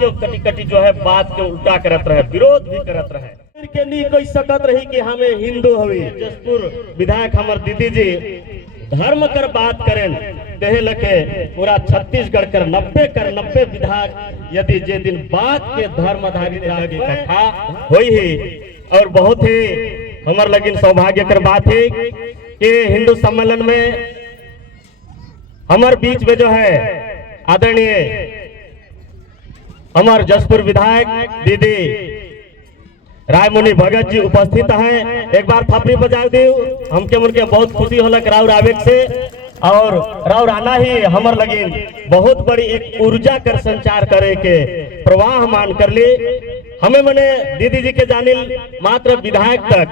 के कटी कटी जो है बात के उल्टा करत रहे, विरोध भी करत रहे के नहीं कोई सकत रही कि हमें हिंदू हवी। जसपुर विधायक हमार दीदी जी धर्म कर बात करें कहे लखे पूरा छत्तीसगढ़ कर 90 विधायक यदि जे दिन बात के धर्म आधारित इकट्ठा हुई है। और बहुत ही हमार लगिन सौभाग्य कर बात है कि हिंदू सम्मेलन में हमार बीच में जो है आदरणीय हमार जसपुर विधायक दीदी रायमुनि भगत जी उपस्थित हैं। एक बार थापड़ी बजा दियो, हमके मुनके बहुत खुशी होलक राउर आवेग से। और राउर आना ही हमर लगिन बहुत बड़ी एक ऊर्जा कर संचार करे के प्रवाह मान कर ली। हमें मने दीदी जी के जानिल मात्र विधायक तक,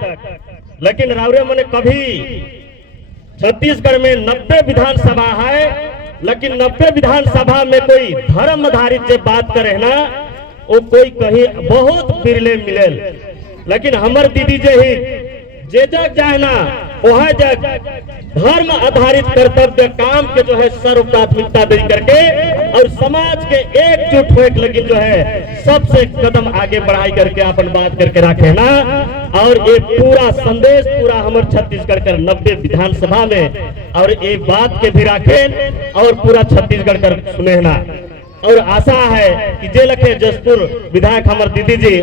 लेकिन राउरे मने कभी छत्तीसगढ़ में 90 विधानसभा है, लेकिन 90 विधानसभा में कोई धर्म आधारित जो बात करे ना वो कोई कहीं बहुत बिरले मिलेल। लेकिन हमर दीदी जे ही जे जग जाए ना वह जग धर्म आधारित कर्तव्य काम के जो है सर्व प्राथमिकता दे करके और समाज के एकजुट होए लगी जो है सबसे कदम आगे बढ़ाई करके अपन बात करके रखे ना। और ये पूरा संदेश पूरा हमारे छत्तीसगढ़ कर 90 विधानसभा में और ये बात के भी रखे और पूरा छत्तीसगढ़ कर सुने ना। और आशा है कि जे लखे जसपुर विधायक हमारे दीदी जी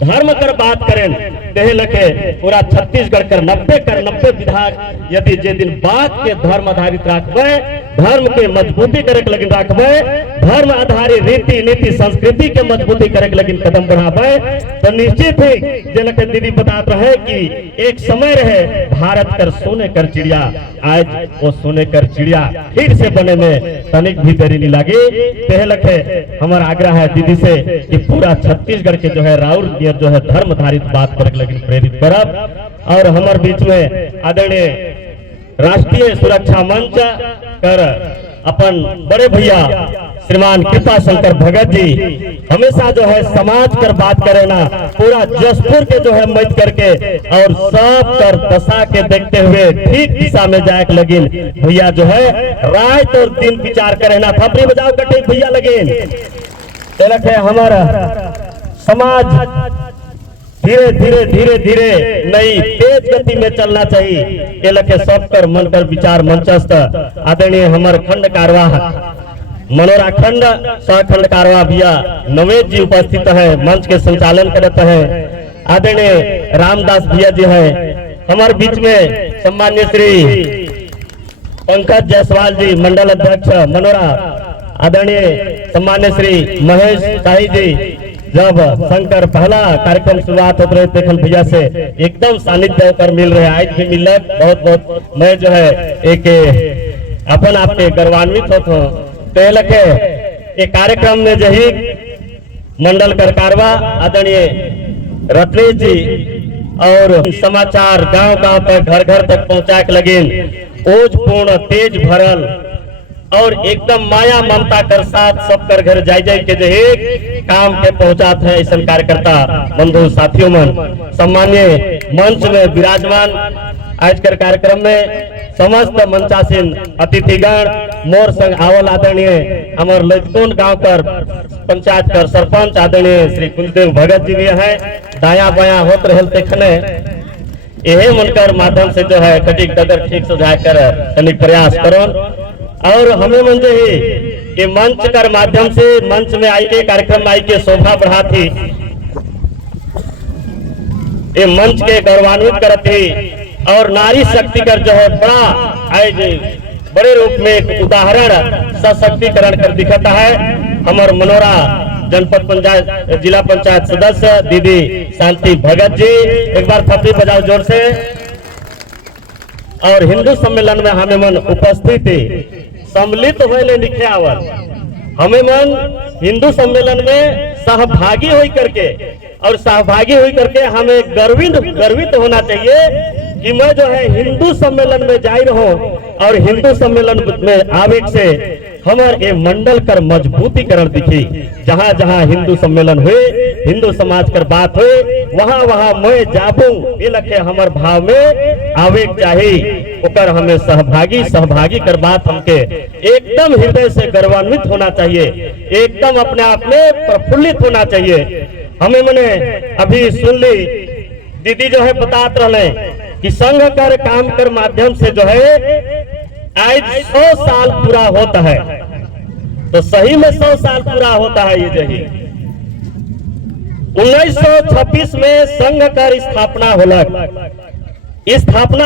धर्म कर बात करें कहे लखे पूरा छत्तीसगढ़ कर 90 विधायक यदि जे दिन बात के धर्म आधारित रखबे, धर्म के मजबूती करे के लगिन रखबे, धर्म आधारित रीति नीति संस्कृति के मजबूती करे के लगिन कदम बढ़ाबे, तो निश्चित ही जे लखे दीदी बतात रहे कि एक समय रहे भारत कर सोने कर चिड़िया, आज वो सोने कर चिड़िया फिर से बने में तनिक भी देरी नहीं लगी। कहे लखे हमारा आग्रह है दीदी से कि पूरा छत्तीसगढ़ के जो है राउर जो है धर्म आधारित बात करे लगी प्रेरित करब। और हमारे बीच में आदरणीय राष्ट्रीय सुरक्षा मंच कर अपन बड़े भैया श्रीमान कृपा शंकर भगत जी हमेशा जो है समाज कर बात करे ना पूरा जसपुर के जो है मत करके और सब कर दशा के देखते हुए ठीक दिशा में जाए लगिन भैया जो है रात और दिन विचार करे ना। थपड़ी बजाओ कटे भैया लगिन हमारा समाज धीरे धीरे नई तेज गति में चलना चाहिए। ये लखे सब कर मन कर विचार मंचस्थ आदरणीय हमारे खंड कारवाह मनोरा खंड सहखंड कारवा भैया नवेद जी उपस्थित है, मंच के संचालन करते हैं। आदरणीय रामदास भैया जी है हमारे बीच में, सम्मान्य श्री पंकज जायसवाल जी मंडल अध्यक्ष मनोरा, आदरणीय सम्मान्य श्री महेश शाही जी जब शंकर पहला कार्यक्रम शुरुआत होते रहे देखल भैया से एकदम सानिध्य कर मिल रहे, आज भी मिल रहे। बहुत बहुत मैं जो है एक अपन आपके गौरवान्वित होता हूँ। तो लखे ये कार्यक्रम में जही मंडल कर कारवा आदरणीय रत्नेश जी और समाचार गांव-गांव तक घर घर तक पहुंचा के लगे ओजपूर्ण तेज भरल और एकदम माया ममता कर साथ सब कर घर जाय के जे काम के पहुंचाते हैं ऐसा कार्यकर्ता बंधु साथियों मन। सम्मान्य मंच में विराजमान आज कर कार्यक्रम में समस्त मंचासीन अतिथिगण मोर संग आवल आदरणीय हमार लजकोन गांव कर पंचायत कर सरपंच आदरणीय श्री कुलदेव भगत जी भी है, दाया बाया होत रहल देखने यही मनकर माध्यम से जो है कटिक डगर ठीक सुझा कर तनिक प्रयास करो। और हमें मन जो है कि मंच कर माध्यम से मंच में आई के कार्यक्रम आई के शोभा बढ़ा थी, ये मंच के गौरवान्वित करती और नारी शक्ति कर जो है बड़ा आज बड़े रूप में एक उदाहरण सशक्तिकरण कर दिखाता है। हमारे मनोरा जनपद पंचायत जिला पंचायत सदस्य दीदी शांति भगत जी, एक बार थपड़ी बजाओ जोर से। और हिंदू सम्मेलन में हमें मन उपस्थिति सम्मिलित हुए लिखे आवल, हमें मन हिंदू सम्मेलन में सहभागी हुई करके और सहभागी हुई करके हमें गर्वित होना चाहिए कि मैं जो है हिंदू सम्मेलन में जाई रहूं और हिंदू सम्मेलन में आवे से हमारे ये मंडल कर मजबूतीकरण दिखी। जहां जहां हिंदू सम्मेलन हुए हिंदू समाज कर बात हुए वहां वहां मैं जाबू ये लखे हमारे भाव में आवे चाहिए। ओकर हमें सहभागी कर बात हमके एकदम हृदय से गर्वान्वित होना चाहिए, एकदम अपने आप में प्रफुल्लित होना चाहिए। हमें मैंने अभी सुन ली दीदी जो है बतात रहे कि संघ कर काम कर माध्यम से जो है आज 100 साल पूरा होता है, तो सही में 100 साल पूरा होता है। ये जही 1926 में संघ कर स्थापना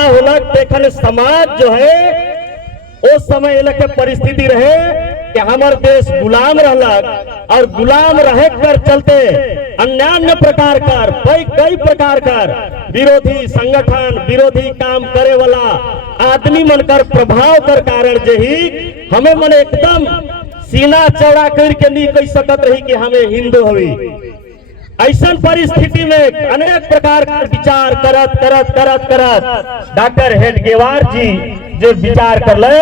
होलक देखन समाज जो है उस समय के परिस्थिति रहे कि हमार देश गुलाम रहलक और गुलाम रहे कर चलते अन्य प्रकार कर कई प्रकार कर विरोधी संगठन विरोधी काम करे वाला आदमी मनकर प्रभाव कर कारण जही हमें मन एकदम सीना चौड़ा करके नहीं कह सकत रही कि हमें हिंदू हवी। ऐसा परिस्थिति में अनेक प्रकार के विचार करत डॉक्टर हेडगेवार जी जो विचार कर ले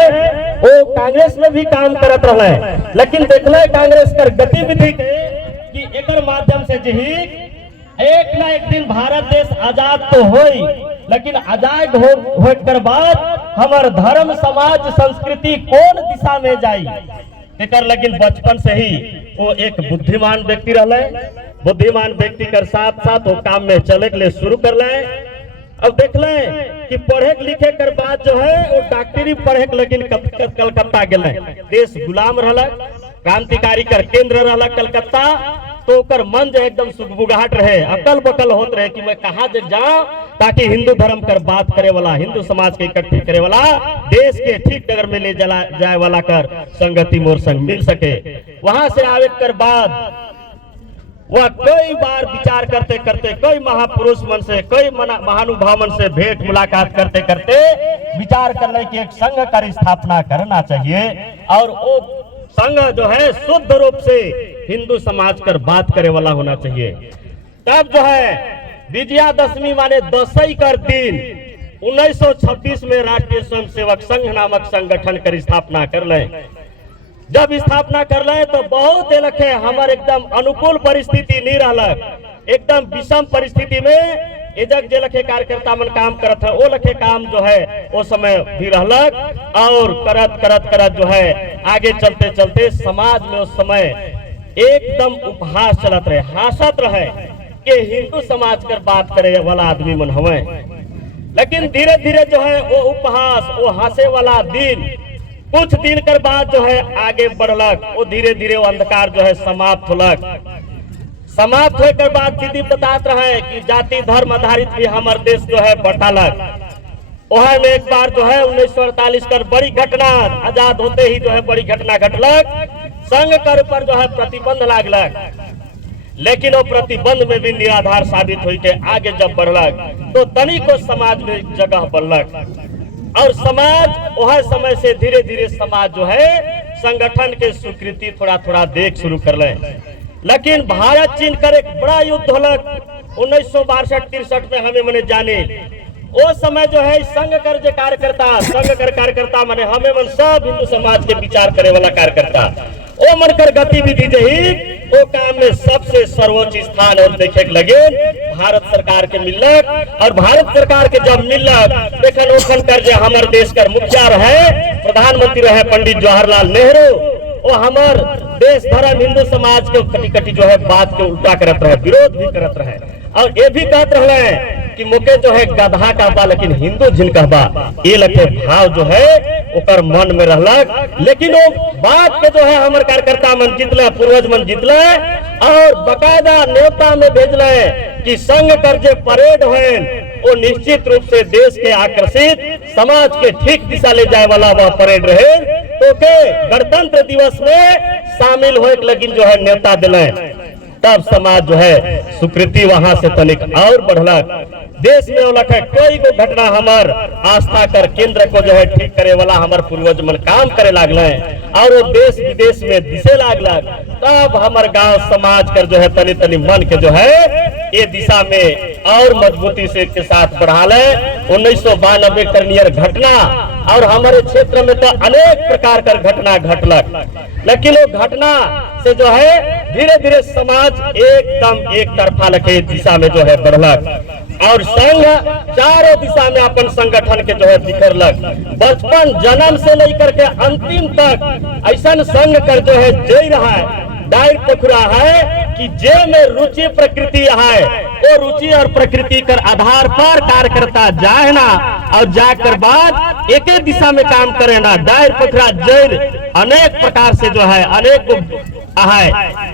वो कांग्रेस में भी काम करत रहे, लेकिन देख ले कांग्रेस कर गतिविधि कि एकर माध्यम से जही एक ना एक दिन भारत देश आजाद तो होई, लेकिन आजाद हो कर बाद हमार धर्म समाज संस्कृति कौन दिशा में जाई एकर। लेकिन बचपन से ही वो एक बुद्धिमान व्यक्ति रहे, बुद्धिमान व्यक्ति कर साथ साथ वो काम में चले के लिए शुरू कर ले। अब देख ले कि पढ़े लिखे कर बाद जो है वो डॉक्टरी पढ़े लेकिन कलकत्ता गए, देश गुलाम रहला, क्रांतिकारी कर केंद्र रहला कलकत्ता, तो ओकर मन जो एकदम सुगबुगाहट रहे, अकल बकल होत रहे कि मैं कहाँ जे जाऊं ताकि हिंदू धर्म कर बात करे वाला हिंदू समाज के इकट्ठे करे वाला देश के ठीक डगर में ले जाए वाला कर संगति मोर संग मिल सके। वहां से आवे कर बाद वह कई बार विचार करते करते कई महापुरुष मन से कई महानुभाव मन से भेंट मुलाकात करते करते विचार कर ले कि एक संघ का स्थापना करना चाहिए और वो संघ जो है शुद्ध रूप से हिंदू समाज कर बात करे वाला होना चाहिए। तब जो है विजयादशमी माने दशई कर दिन 1926 में राष्ट्रीय स्वयंसेवक संघ नामक संगठन कर स्थापना कर ले। जब स्थापना कर ले तो बहुत लखे हमारे एकदम अनुकूल परिस्थिति नहीं रहलक, एकदम विषम परिस्थिति में एजक जे लखे कार्यकर्ता मन काम करत है वो लखे काम जो है वो समय भी रहलक और करत जो है आगे चलते चलते समाज में उस समय एकदम उपहास चलत रहे, हासत रहे कि हिंदू समाज कर बात करे वाला आदमी मन हवे। लेकिन धीरे धीरे जो है वो उपहास वो हंसे वाला दिन कुछ दिन कर बाद जो है आगे बढ़लक, वो धीरे धीरे वो अंधकार जो है समाप्त होलक। समाप्त होने के बाद दीदी बताते रहे कि जाति धर्म आधारित भी हमारे देश जो है बटालक। वह में एक बार जो है 1948 कर बड़ी घटना आजाद होते ही जो है बड़ी घटना घटलक, संघ कर ऊपर जो है प्रतिबंध लागलक, लेकिन वो प्रतिबंध में भी निराधार साबित हुई के आगे जब बढ़लक तो तनी को समाज में जगह बढ़लक और समाज वह समय से धीरे धीरे समाज जो है संगठन के स्वीकृति थोड़ा थोड़ा देख शुरू कर ले। लेकिन भारत चीन कर एक बड़ा युद्ध होलक 1962-63 में हमें मने जाने वो समय जो है संघ कर जे कार्यकर्ता मने हमें मन सब हिंदू समाज के विचार करे वाला कार्यकर्ता वो मन कर गतिविधि जही वो काम में सबसे सर्वोच्च स्थान और देखे लगे भारत सरकार के मिलक और भारत सरकार के जब मिलक देखन ओखन कर जे हमारे देश कर मुखिया रहे प्रधानमंत्री रहे पंडित जवाहरलाल नेहरू, वो हमार देश धर्म हिंदू समाज के कटी कटी जो है बात के उल्टा करत रहे, विरोध भी करत रहे और ये भी कहते रहे कि मुके जो है गधा कहबा लेकिन हिंदू जिन कहबा, ये लगे भाव जो है ओकर मन में रहलक। लेकिन वो बात के जो है हमारे कार्यकर्ता मन जीतले, पूर्वज मन जीतले और बकायदा न्योता में भेजले कि संघ कर जे परेड है वो निश्चित रूप से देश के आकर्षित समाज के ठीक दिशा ले जाए वाला वह परेड रहे, तो के गणतंत्र दिवस में शामिल हो लेकिन जो है नेता दिले। तब समाज जो है स्वीकृति वहां से तनिक और बढ़लक। देश में लखे कोई को घटना हमार आस्था कर केंद्र को जो है ठीक करे वाला हमार पूर्वज मन काम करे लागले और वो देश विदेश में दिशे लागलक। तब हमार गांव समाज कर जो है तनी तनी मन के जो है ये दिशा में और मजबूती से के साथ बढ़ा ले। 1992 कर नियर घटना और हमारे क्षेत्र में तो अनेक प्रकार कर घटना घटलक, लेकिन वो घटना से जो है धीरे धीरे समाज एकदम एक तरफा लखे दिशा में जो है बढ़लक और संघ चारों दिशा में अपन संगठन के जो है बिखरलक। बचपन जन्म से लेकर के अंतिम तक ऐसा संघ कर जो है जय रहा है, दायर पोखरा है कि जे में रुचि प्रकृति है वो रुचि और प्रकृति कर आधार पर कार्यकर्ता जाए ना और जाकर बाद एक ही दिशा में काम करे ना। दायर पोखरा जैर अनेक प्रकार से जो है अनेक है,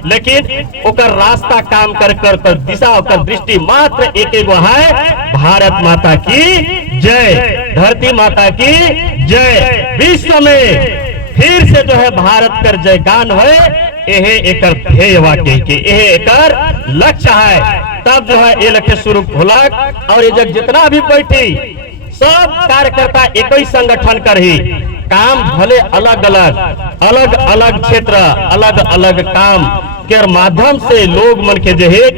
लेकिन ओकर रास्ता काम कर दिशा ओकर दृष्टि मात्र एक है, भारत माता की जय, धरती माता की जय। विश्व में फिर से जो है भारत कर जयगान है, यह एक ध्येय वाक्य के यह एक लक्ष्य है। तब जो है ये लक्ष्य शुरू होलक और ये जग जितना भी बैठी सब कार्यकर्ता एक ही संगठन कर ही काम भले अलग अलग क्षेत्र अलग अलग काम के माध्यम से लोग मन के जो है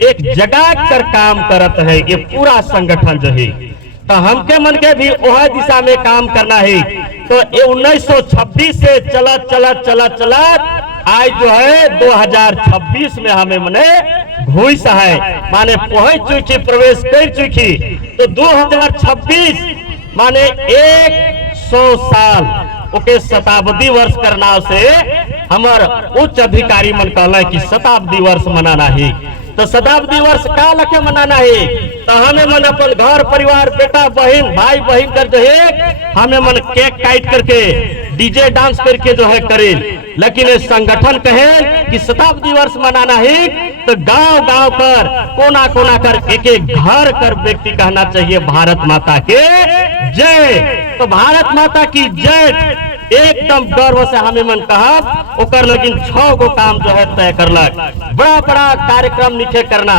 एक जगह कर काम करत है। ये पूरा संगठन जो है तो हमके मन के भी वह दिशा में काम करना है। तो ये 1926 से चला आज जो है 2026 में हमें मने घुस है माने पहुंच चुकी, प्रवेश कर चुकी। तो 2026 माने 100 साल ओके शताब्दी वर्ष करना से हमार उच्च अधिकारी मन कहला कि शताब्दी वर्ष मनाना है। तो शताब्दी वर्ष का लक्ष्य मनाना है तो हमें मन अपन घर परिवार बेटा बहन भाई बहन कर जो है हमें मन केक काट करके डीजे डांस करके जो है करे। लेकिन इस संगठन कहे कि शताब्दी वर्ष मनाना है तो गांव गांव कर कोना कोना कर एक एक घर कर व्यक्ति कहना चाहिए भारत माता के जय। तो भारत माता की जय एकदम गर्व से हमें मन कहा ओकर, लेकिन 6 गो काम जो है तय करलक। बड़ा बड़ा कार्यक्रम नीचे करना,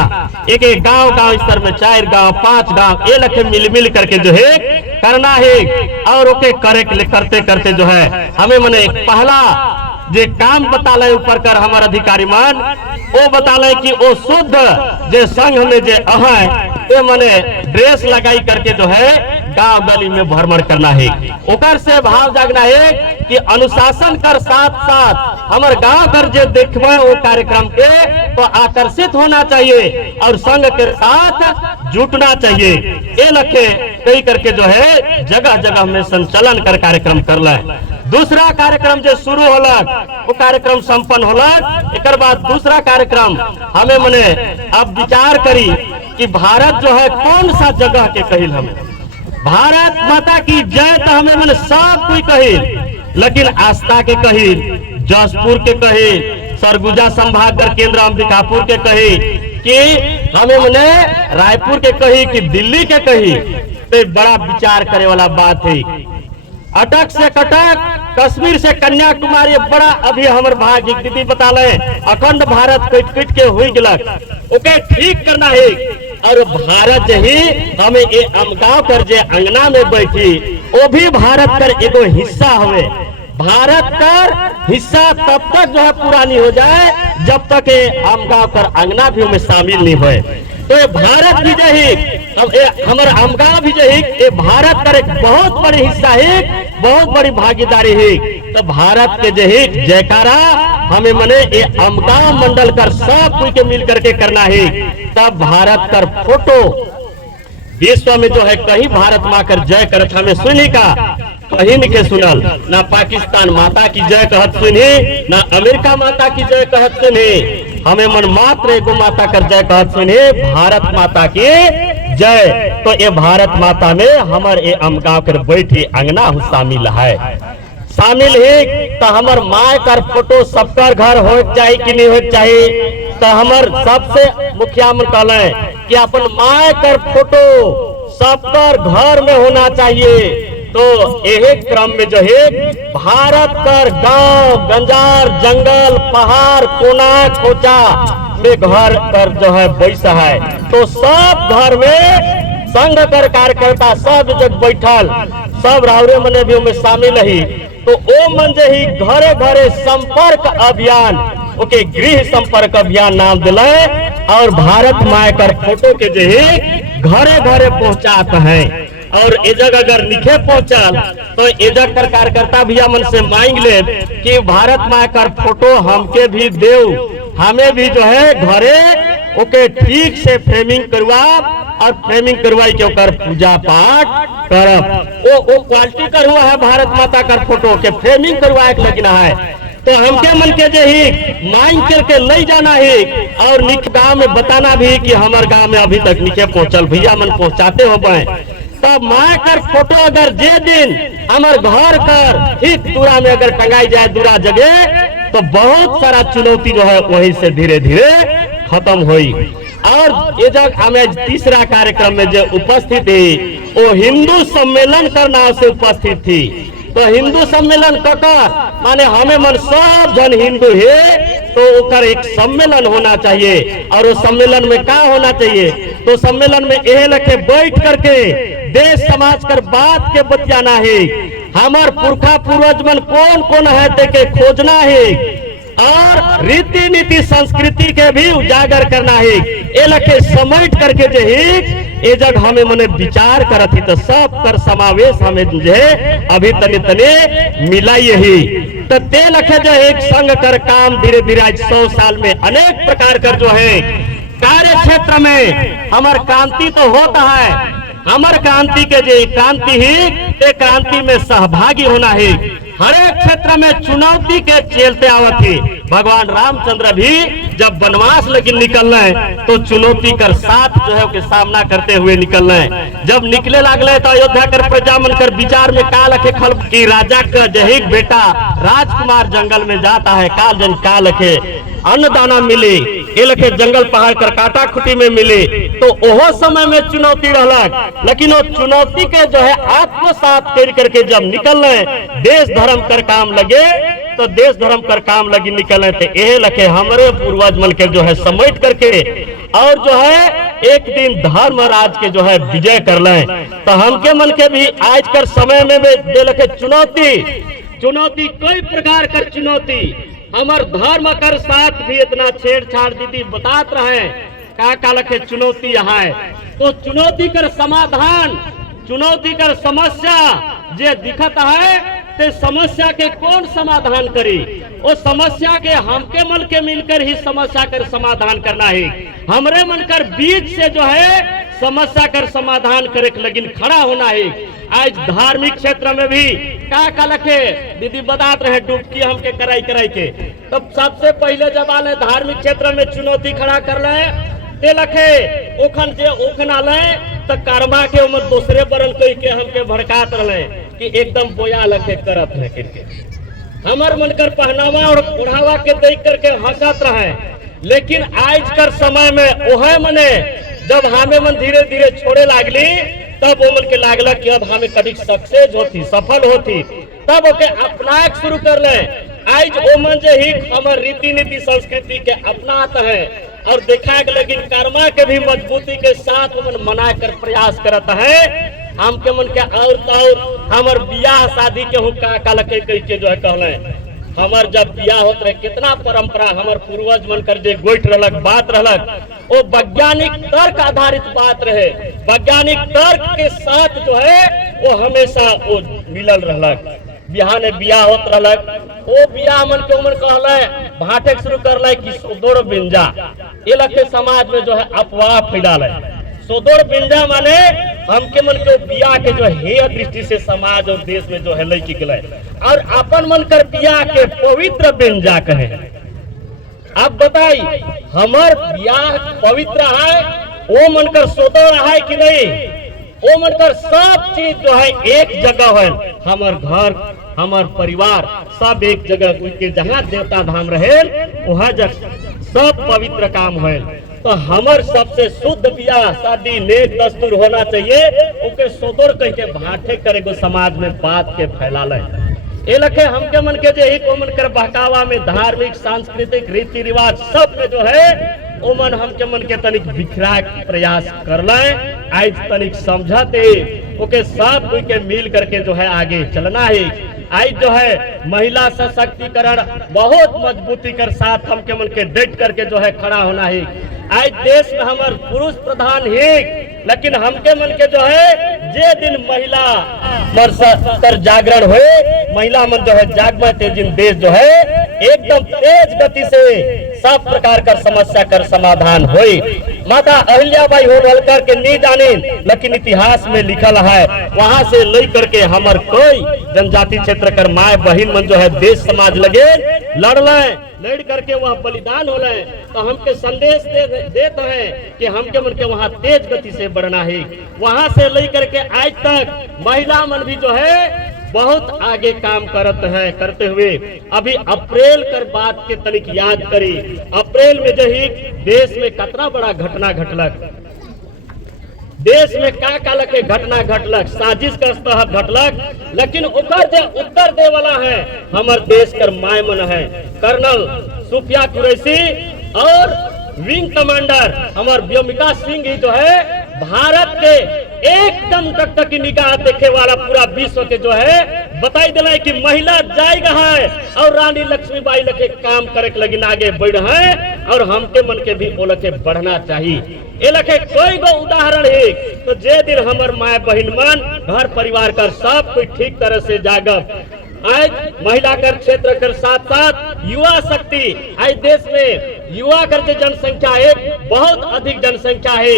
एक एक गांव स्तर में 4 गांव 5 गांव ये लक्ष्य मिल करके जो है करना है। और ओके करते करते जो है हमें मने पहला जे काम बताले ऊपर कर हमार अधिकारी मान वो बताले कि वो शुद्ध जे संघ में जे ये मने ड्रेस लगाई करके जो है गांव गली में भ्रमण करना है। ओकर से भाव जागना है कि अनुशासन कर साथ साथ हमारे गांव कर जे देखबे वो कार्यक्रम के तो आकर्षित होना चाहिए और संघ के साथ जुटना चाहिए। ये लक्ष्य कई करके जो है जगह जगह में संचालन कर कार्यक्रम करला। दूसरा कार्यक्रम जो शुरू होलक वो कार्यक्रम संपन्न होलक। एक बाद दूसरा कार्यक्रम हमें मने अब विचार करी कि भारत जो है कौन सा जगह के कहिल, हमें भारत माता की जय तो हमें मने सब कोई कहिल, लेकिन आस्था के कहिल, जसपुर के कहिल, सरगुजा संभाग कर केंद्र अंबिकापुर के कही कि हमें मने रायपुर के कही कि दिल्ली के कही। तो बड़ा विचार करे वाला बात है। अटक से कटक कश्मीर से कन्याकुमारी बड़ा अभी हमारे भाई दीदी बता ले अखंड भारत कट के हुई गिलक ओके ठीक करना है। और भारत ही हमें ये गांव कर जे अंगना में बैठी वो भी भारत कर एगो हिस्सा हुए। भारत कर हिस्सा तब तक जो है पूरा नहीं हो जाए जब तक ये गांव कर अंगना भी हमें शामिल नहीं हुए। तो ये भारत भी जही हमारे आमगांव भी जही ये भारत का एक बहुत बड़ी हिस्सा है, बहुत बड़ी भागीदारी है। तो भारत के जही जयकारा हमें मने ये आमगांव मंडल कर सब कोई के मिल करके करना है। तब भारत कर फोटो विश्व में जो है कहीं भारत माँ कर जय करत हमें सुनी का कहीं के सुनल, ना पाकिस्तान माता की जय कहत सुनी ना अमेरिका माता की जय कहत सुनी। हमें मन मात्र एगो माता कर जय कहत सुनी भारत माता की जय। तो ये भारत माता में हमारे ये गांव कर बैठी अंगना शामिल है। तो हमार माँ कर फोटो सबकर घर हो चाहिए कि नहीं हो चाहिए। तो हमार सबसे मुखिया मन कहले कि अपन माँ कर फोटो सबकर घर में होना चाहिए। तो यही क्रम में जो है भारत कर गांव गंजार जंगल पहाड़ कोना खोचा में घर कर जो है बैसा है। तो सब घर में संघ कर कार्यकर्ता सब जग बैठल सब रावरे मने भी में शामिल ही। तो ओ मन जे ही घरे घरे संपर्क अभियान ओके गृह संपर्क अभियान नाम दिले और भारत माँ कर फोटो के जो है घरे घरे पहुंचाते हैं। और ए जगह अगर निखे पहुंचल तो ए जगह कर कार्यकर्ता भैया मन से मांग ले कि भारत माँ कर फोटो हमके भी देव, हमें भी जो है घरे ओके ठीक से फ्रेमिंग करवा और फ्रेमिंग करवाई के ओकर पूजा पाठ करब। वो क्वालिटी कर हुआ है भारत माता का फोटो के फ्रेमिंग करवाए के लगना है। तो हमके मन के जे ही मांग करके ले जाना है और निक गाँव में बताना भी कि हमारे गाँव में अभी तक नीचे पहुँचल, भैया मन पहुँचाते हो पाए। तब माँ कर फोटो अगर जे दिन हमारे घर कर ठीक दूरा में अगर टंगाई जाए दूरा जगह, तो बहुत सारा चुनौती जो है वहीं से धीरे धीरे खत्म हुई। और ये जब हमें तीसरा कार्यक्रम में जो उपस्थित थी वो हिंदू सम्मेलन का नाम से उपस्थित थी। तो हिंदू सम्मेलन ककर माने हमें मन सब जन हिंदू है, तो उकर एक सम्मेलन होना चाहिए। और उस सम्मेलन में क्या होना चाहिए, तो सम्मेलन में यह लखे बैठ करके देश समाज कर बात के बतियाना है, हमार पुरखा पूर्वज मन कौन कौन है देखे खोजना है, और रीति नीति संस्कृति के भी उजागर करना है। ये लखे समेट करके जो है ये जग हमें मने विचार करत ही, तो सब कर समावेश हमें जो है अभी तने तने मिला यही। तो ते लखे जो एक संग कर काम धीरे धीरे आज 100 साल में अनेक प्रकार कर जो है कार्य क्षेत्र में हमार क्रांति तो होता है। हमार क्रांति के जो क्रांति ही ते क्रांति में सहभागी होना है। हर एक क्षेत्र में चुनौती के चलते आवत थी। भगवान रामचंद्र भी जब वनवास लेकिन निकल रहे तो चुनौती कर साथ जो है उसके सामना करते हुए निकल रहे। जब निकले लगले तो अयोध्या कर प्रजा मन कर विचार में काल लखे खल की राजा का जहीक बेटा राजकुमार जंगल में जाता है, काल जन काल लखे अन्नदाना मिले, ये लखे जंगल पहाड़ कर काटा खुटी में मिले। तो ओहो समय में चुनौती रहलक, लेकिन वो चुनौती के जो है आत्मसात करके जब निकल रहे देश धर्म कर काम लगे, तो देश धर्म कर काम लगी निकल रहे थे। यह लखे हमारे पूर्वज मन के जो है समेट करके और जो है एक दिन धर्मराज के जो है विजय कर ले। तो हमके मन के भी आज कर समय में दे लखे चुनौती कई प्रकार कर चुनौती हमार धर्म कर साथ भी इतना छेड़छाड़ दीदी बतात रहे का लखे चुनौती यहाँ है। तो चुनौती कर समाधान, चुनौती कर समस्या जे दिखत है, ते समस्या के कौन समाधान करी, वो समस्या के हमके मन के मिलकर ही समस्या कर समाधान करना है। हमरे मन कर बीच से जो है समस्या कर समाधान करे लेकिन खड़ा होना है। आज धार्मिक क्षेत्र में भी का लखे दीदी बतात रहे डुबकी हमके कराई के, तब सबसे पहले जब आले धार्मिक क्षेत्र में चुनौती खड़ा कर ले ते लखे ओखन जे ओखन आले तो कर्मा के उमर दूसरे बरन कोई के हमके भड़कात रहे कि एकदम बोया लखे करत है करके हमर मन कर पहनावा और ओढ़ावा के देख करके हंसत रहे। लेकिन आज कर समय में ओहे मने जब हमें मन धीरे धीरे छोड़े लागली, तब वो मन के लागला कि अब हमें कभी सक्सेस होती सफल होती, तब ओके अपनाए शुरू कर ले। आज वो मन जे ही हमार रीति नीति संस्कृति के अपनात है और देखा है, लेकिन कर्मा के भी मजबूती के साथ वो मन मना कर प्रयास करता है। हमके मन के और हमार बियाह शादी के हूँ का लखे के जो है कहले हमार जब बियाह होत रहे कितना परंपरा हमार पूर्वज मन कर जे गोइठ रहलक बात रहलक, वो वैज्ञानिक तर्क आधारित बात रहे। वैज्ञानिक तर्क के साथ जो है वो हमेशा वो मिलल रहलक। बिहार ने बियाह होत रहलक, वो बियाह मन के उमर कहले भाटे शुरू करले कि सोदोड़ बिंजा, ये लखे समाज में जो है अफवाह फैलाले। सोदोड़ बिंजा माने हमके मन के बियाह के जो है दृष्टि से समाज और देश में जो है लड़की के और अपन मन कर बियाह के पवित्र बिंजा कहे। अब बताई हमार बियाह पवित्र है, वो मन कर सोदोड़ है कि नहीं, वो मन कर सब चीज जो है एक जगह है। हमार घर हमार परिवार सब एक जगह के जहाँ देवता धाम रहे वहाँ सब पवित्र काम है। तो हमार सबसे शुद्ध बियाह शादी नेक दस्तूर होना चाहिए, ओके सोदोड़ कह के भाटे करे को समाज में बात के फैला ले। ये लखे हमके मन के जे को मन कर बहकावा में धार्मिक सांस्कृतिक रीति रिवाज सब में जो है ओ मन हमके मन के तनिक बिखरा प्रयास कर ले। आज तनिक समझते ओके सब कोई के मिल करके जो है आगे चलना है। आज जो है महिला सशक्तिकरण बहुत मजबूती कर साथ हमके मन के डट करके जो है खड़ा होना है। आज देश में हमार पुरुष प्रधान है, लेकिन हमके मन के जो है जे दिन महिला पर जागरण हुए, महिला मन जो है जागमय ते दिन देश जो है एकदम तेज गति से सब प्रकार का समस्या कर समाधान हुई। माता अहिल्याबाई होलकर के नहीं जाने, लेकिन इतिहास में लिखल है, वहां से लेकर के हमार कोई जनजाति क्षेत्र कर माए बहन मन जो है देश समाज लगे लड़ करके वह बलिदान हो रहे, तो हमके संदेश देते हैं कि हमके मन के वहाँ तेज गति से बढ़ना है। वहां से लेकर के आज तक महिला मन भी जो है बहुत आगे काम करते हुए अभी अप्रैल कर बात के तनिक याद करी। अप्रैल में जो ही देश में कितना बड़ा घटना घटलक, देश में का लके घटना घटलक, साजिश का तहत घटलक, लेकिन ओकर जो उत्तर दे वाला है हमार देश कर माय मन है कर्नल सुफिया कुरैशी और विंग कमांडर हमार व्योमिका सिंह ही जो है भारत के एकदम टकटकी निगाह देखे वाला पूरा विश्व के जो है बताई दिला कि महिला जाएगा है और रानी लक्ष्मीबाई लगे काम करे लगी आगे बढ़ है, और हमके मन के भी वो लगे बढ़ना चाहिए। ये लगे कोई गो उदाहरण है, तो जे दिन हमार माए बहन मन घर परिवार का सब कोई ठीक तरह से जागब। आज महिला कर क्षेत्र कर साथ साथ युवा शक्ति, आज देश में युवा कर जो जनसंख्या है बहुत अधिक जनसंख्या है।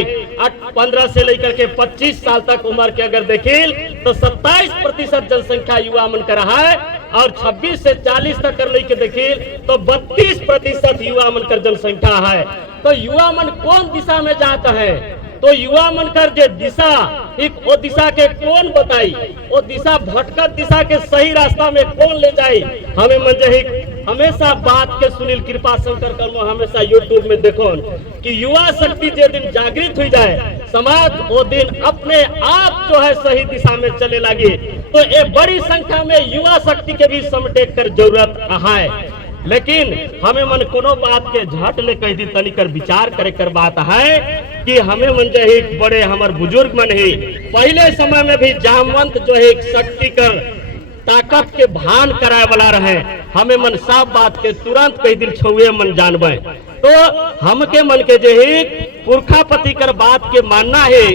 15 से लेकर के 25 साल तक उम्र के अगर देखिल तो 27% जनसंख्या युवा मन कर रहा है, और 26 से 40 तक कर लेके देखिल तो 32% युवा मन कर जनसंख्या है। तो युवा मन कौन दिशा में जाता है, तो युवा मन कर जे दिशा ठीक वो दिशा के कौन बताई, वो दिशा भटकत दिशा के सही रास्ता में कौन ले जाए। हमें मन जे हमेशा बात के सुनील कृपा शंकर कर्म हमेशा यूट्यूब में देखो कि युवा शक्ति जे दिन जागृत हो जाए समाज वो दिन अपने आप जो है सही दिशा में चले लगे। तो ये बड़ी संख्या में युवा शक्ति के भी समेटे कर जरूरत है, लेकिन हमें मन कोनो बात के झट ले कह दी तनिकर विचार करे कर बात है कि हमें मन जो है बड़े हमार बुजुर्ग मन है पहले समय में भी जामवंत जो है शक्ति कर ताकत के भान कराए वाला रहे। हमें मन सब बात के तुरंत कह दिल छुए मन जानबे, तो हमके मन के जो है पुरखापति कर बात के मानना है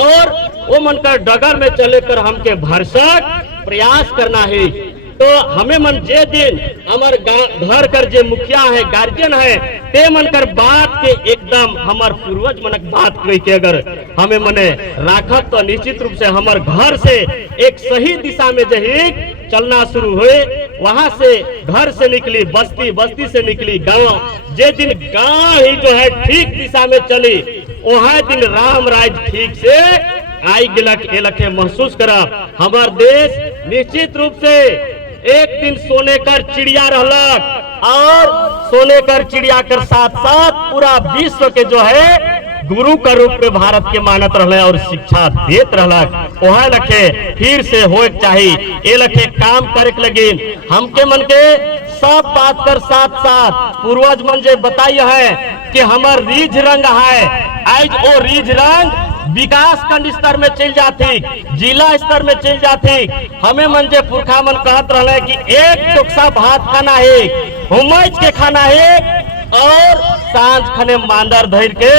और वो मन कर डगर में चले कर हमके भरसक प्रयास करना है। तो हमें मन जे दिन हमार घर कर जे मुखिया है गार्जियन है ते मन कर बात के एकदम हमार पूर्वज मनक बात कही के अगर हमें मने राखत तो निश्चित रूप से हमार घर से एक सही दिशा में जही चलना शुरू हुए। वहां से घर से निकली बस्ती, बस्ती से निकली गांव, जे दिन गांव ही जो है ठीक दिशा में चली वह दिन राम राज ठीक से आई गिलक लखे महसूस करा। हमार देश निश्चित रूप से एक दिन सोने कर चिड़िया रहलक, और सोने कर चिड़िया कर साथ साथ पूरा विश्व के जो है गुरु का रूप में भारत के मानत रहले और शिक्षा देत रहलक। वह लखे फिर से हो चाहिए, ये लखे काम करे लगे। हमके मन के सब बात कर साथ साथ पूर्वज मन जे बताई है कि हमार रीझ रंग है, आज वो रीझ रंग विकास खंड स्तर में चल जाती, जिला स्तर में चल जाती। हमें मन जे पुरखा मन कहत रहे कि एक टुकसा भात खाना है, हुमच के खाना है, और सांझ खने मांदर धर के,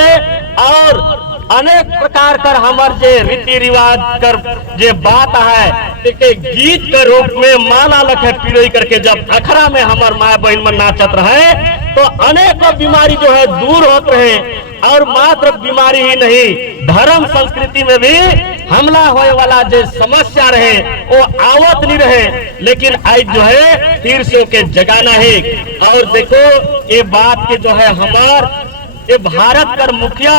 और अनेक प्रकार कर हमार जे रीति रिवाज कर जे बात है के गीत के रूप में माला लखे पिरोई करके जब अखड़ा में हमार माँ बहन मन नाचत रहे तो अनेक बीमारी जो है दूर होते रहे। और मात्र बीमारी ही नहीं, धर्म संस्कृति में भी हमला होए वाला जो समस्या रहे वो आवत नहीं रहे, लेकिन आज जो है फिर से के जगाना है। और देखो ये बात के जो है हमार ये भारत कर मुखिया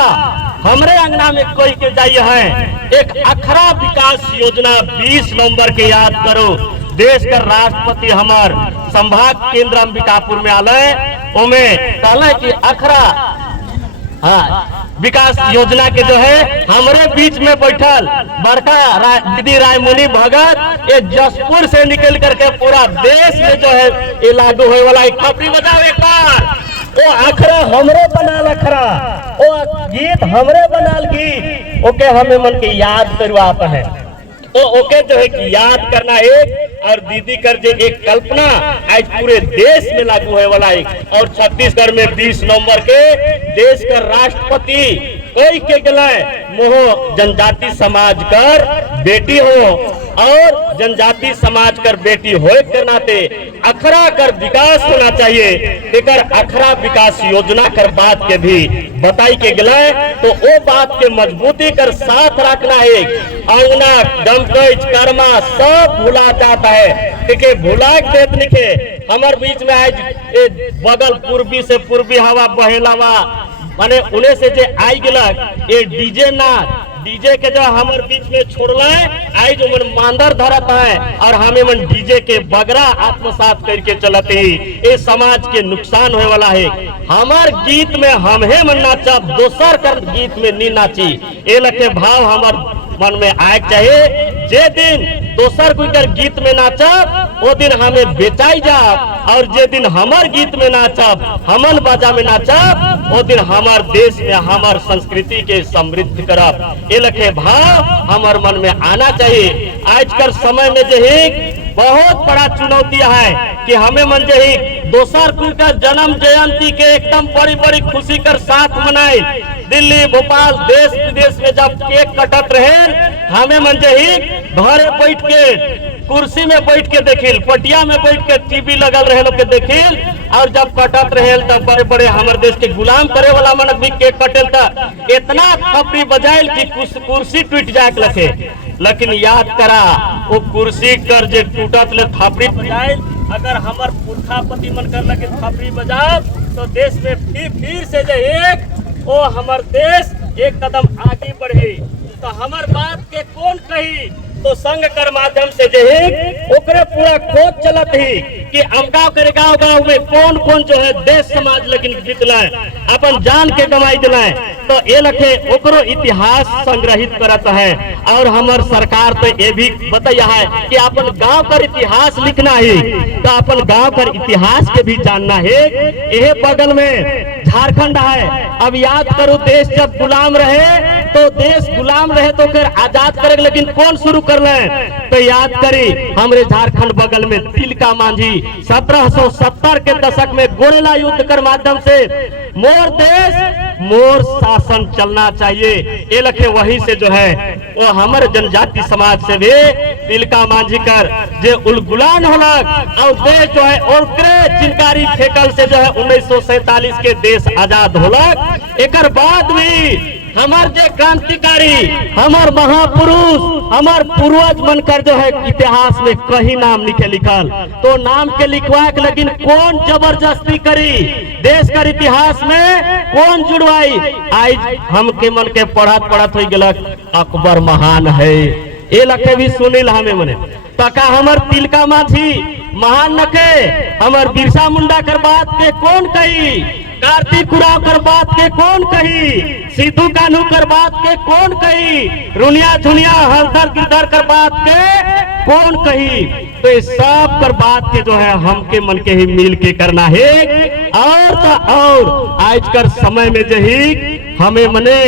हमरे अंगना में कोई के जाइए है एक अखरा विकास योजना 20 नवंबर के याद करो। देश का राष्ट्रपति हमार संभाग केंद्र अंबिकापुर में आलय ओमे कहले कि अखरा विकास योजना के जो है हमारे बीच में बैठल बड़का दीदी रायमुनी भगत ये जसपुर से निकल करके पूरा देश में जो है ये लागू होने वाला एक खपरी बजाओ एक बार। वो अखरा हमरे बनाल अखरा, वो गीत हमरे बनाल गीत ओके हमें मन की याद करवाता है। तो ओके जो है कि याद करना है और दीदी कर जे एक कल्पना आज पूरे देश में लागू होने वाला है। और छत्तीसगढ़ में 20 नवंबर के देश का राष्ट्रपति कोई के गलाए मोह जनजाति समाज कर बेटी हो और जनजाति समाज कर बेटी होए के नाते अखरा कर विकास होना चाहिए। एकर अखरा विकास योजना कर बात के भी बताई के गलाए तो वो बात के मजबूती कर साथ रखना है। अंगना दमकच कर्मा सब भुला जाता है, देखिए भुला देत निके हमार बीच में आज बगल पूर्वी से पूर्वी हवा बहेलावा माने उन्हें से जे आई गलक ये डीजे के जो हमारे बीच में छोड़ला है आई जो मन मांदर धरत है और हमें मन डीजे के बगरा आत्मसात करके चलते ही ये समाज के नुकसान होने वाला है। हमार गीत में हम है मन नाचा दोसर कर गीत में नहीं नाची ये लखे भाव हमार मन में आए चाहिए। जे दिन दोसर कोई कर गीत में नाचब वो दिन हमें बेचाई जाब और जे दिन हमार गीत में नाचब हमन बाजा में नाचब वो दिन हमार देश में हमार संस्कृति के समृद्ध करब ये लखे भाव हमार मन में आना चाहिए। आजकल समय में जो बहुत बड़ा चुनौती है कि हमें मन जही दोसर कुल का जन्म जयंती के एकदम बड़ी बड़ी खुशी कर साथ मनाए। दिल्ली भोपाल देश विदेश में जब केक कटत रहे हमें मन जही घरे बैठ के कुर्सी में बैठ के देखिल पटिया में बैठ के टीवी लगल रहे लोग के देखिल और जब कटत रहे तब बड़े बड़े हमारे देश के गुलाम करे वाला मन भी केक कटेल तक इतना थपड़ी बजाइल कि कुर्सी टूट जाए लखे। लेकिन याद करा वो कुर्सी कर जे टूटत ले थपड़ी बजाइल अगर हमार पुरखा पति मन कर लगे थपड़ी बजाओ तो देश में फिर से जे एक वो हमार देश एक कदम आगे बढ़े। तो हमार बात के कौन कही तो संघ कर माध्यम से जे ओकरे पूरा खोज चलत ही कि अमगांव करे गांव में कौन कौन जो है देश समाज लेकिन जीतला अपन जान के कमाई दिला तो ये लखे ओकरो इतिहास संग्रहित करत है। और हमार सरकार तो ये भी बताया है कि अपन गांव कर इतिहास लिखना है तो अपन गांव कर इतिहास के भी जानना है। यह बगल में झारखंड है। अब याद करो देश जब गुलाम रहे तो देश गुलाम रहे तो फिर आजाद करे लेकिन कौन शुरू कर ले तो याद करी हमरे झारखंड बगल में तिलका मांझी 1770 के दशक में गोरेला युद्ध कर माध्यम से मोर देश मोर शासन चलना चाहिए ये लखे वहीं से जो है वो हमारे जनजाति समाज से भी तिलका मांझी कर जे उलगुलान होलक और देश जो है और चिनकारी फेकल से जो है 1947 के देश आजाद होलक। एक बाद भी हमार जे क्रांतिकारी हमार महापुरुष हमार पूर्वज बनकर जो है इतिहास में कहीं नाम लिखे लिखल तो नाम के लिखवा के लेकिन कौन जबरदस्ती करी देश का इतिहास में कौन जुड़वाई। आज हम के मन के पढ़त हो गलक अकबर महान है ये लखे भी सुनिल हमें मने तका हमार तिलका मांझी महान नखे हमार बिरसा मुंडा कर बात के कौन कही कार्तिक उराव कर बात के कौन कही सिद्धू कान्हू कर बात के कौन कही रुनिया झुनिया हरदर गिरधर कर बात के कौन कही। तो ये सब कर बात के जो है हम के मन के ही मिल के करना है। और तो और आज कर समय में जही हमें मने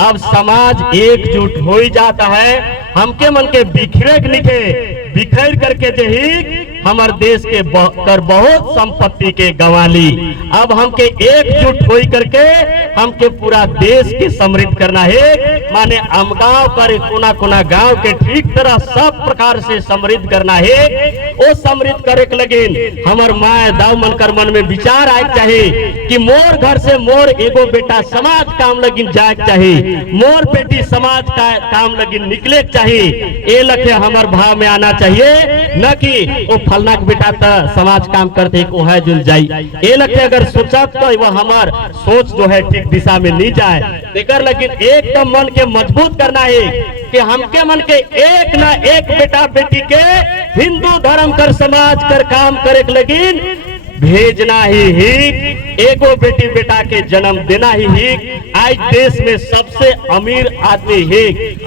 अब समाज एकजुट हो ही जाता है हमके मन के बिखरे लिखे बिखर करके जही हमारे देश के कर बहुत संपत्ति के गंवाली। अब हमके एकजुट हो करके हमके पूरा देश के समृद्ध करना है माने अमगांव कर कोना कोना गांव के ठीक तरह सब प्रकार से समृद्ध करना है। वो समृद्ध करे के लगे हमार माए दाव मन कर मन में विचार आए चाहिए कि मोर घर से मोर एगो बेटा समाज काम लगिन जाए चाहिए मोर बेटी समाज का काम लगिन निकले चाहिए ये लखे हमार भाव में आना चाहिए न कि वो फलना के बेटा तो समाज काम करते को है जुल जाई ये लगे अगर सोचब तो वो हमार सोच जो है ठीक दिशा में नहीं जाए। लेकर लेकिन एकदम मन के मजबूत करना है कि हमके मन के एक ना एक बेटा बेटी के हिंदू धर्म कर समाज कर काम करे लेकिन भेजना ही एगो बेटी बेटा के जन्म देना ही आज देश में सबसे अमीर आदमी है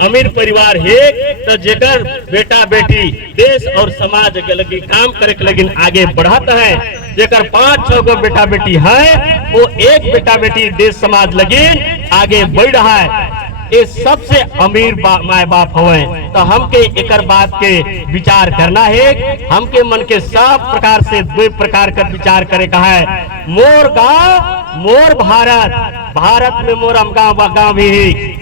अमीर परिवार है तो जेकर बेटा बेटी देश और समाज के लगी काम करे के लगी आगे बढ़ाता है। जेकर 5-6 गो बेटा बेटी है वो एक बेटा बेटी देश समाज लगी आगे बढ़ रहा है। ये सबसे अमीर माए बाप हुए तो हमके एक बात के विचार करना है। हमके मन के सब प्रकार से 2 प्रकार का विचार करे का है मोर गांव मोर भारत भारत में मोर गांव भी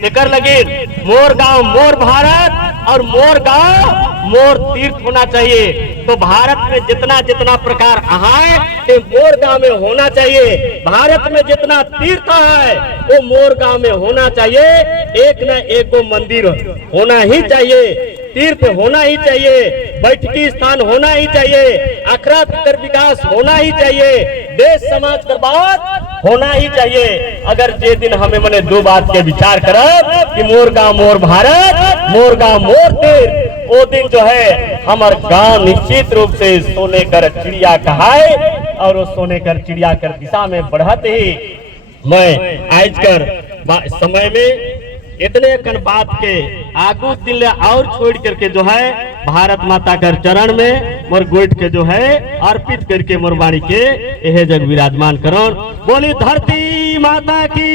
एक लगे मोर गांव मोर भारत और मोर गांव मोर तीर्थ होना चाहिए। तो भारत में जितना जितना प्रकार है ये मोर गांव में होना चाहिए। भारत में जितना तीर्थ है वो मोर गांव में होना चाहिए। एक न एक वो मंदिर होना ही चाहिए, तीर्थ होना ही चाहिए, बैठकी स्थान होना ही चाहिए, अखरा कर विकास होना ही चाहिए, देश समाज का बात होना ही चाहिए। अगर जे दिन हमें मने दो बात के विचार करब कि मोर गांव मोर भारत, मोर गांव मोर तीर्थ, वो दिन जो है हमार गांव निश्चित रूप से सोने कर चिड़िया कहाए और वो सोने कर चिड़िया कर दिशा में बढ़त ही। मैं आज कर समय में इतने कन बात के आगू दिल और छोड़ करके जो है भारत माता कर चरण में मोर गोइठ के जो है अर्पित करके मोर बाणी के यह जग विराजमान करो। बोली धरती माता की।